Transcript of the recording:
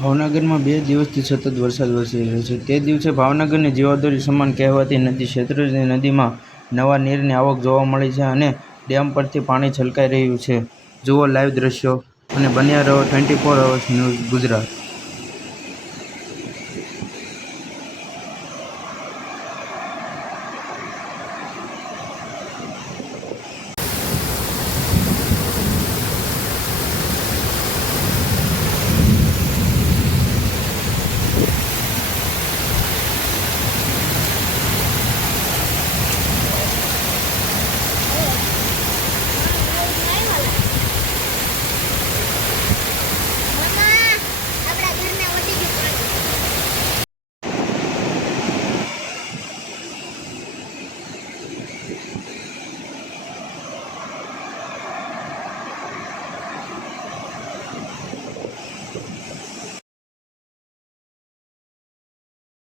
ભાવનગરમાં 2 દિવસથી સતત વરસાદ વરસી રહ્યો છે. તે દિવસે ભાવનગરની જીવાદોરી સમાન કહેવાતી નદી શેત્રુંજી નદીમાં નવા નીરની આવક જોવા મળી છે અને ડેમ પરથી પાણી છલકાઈ રહ્યું છે. જુઓ લાઈવ દ્રશ્યો અને બન્યા રહો 24 અવર્સ ન્યૂઝ ગુજરાત.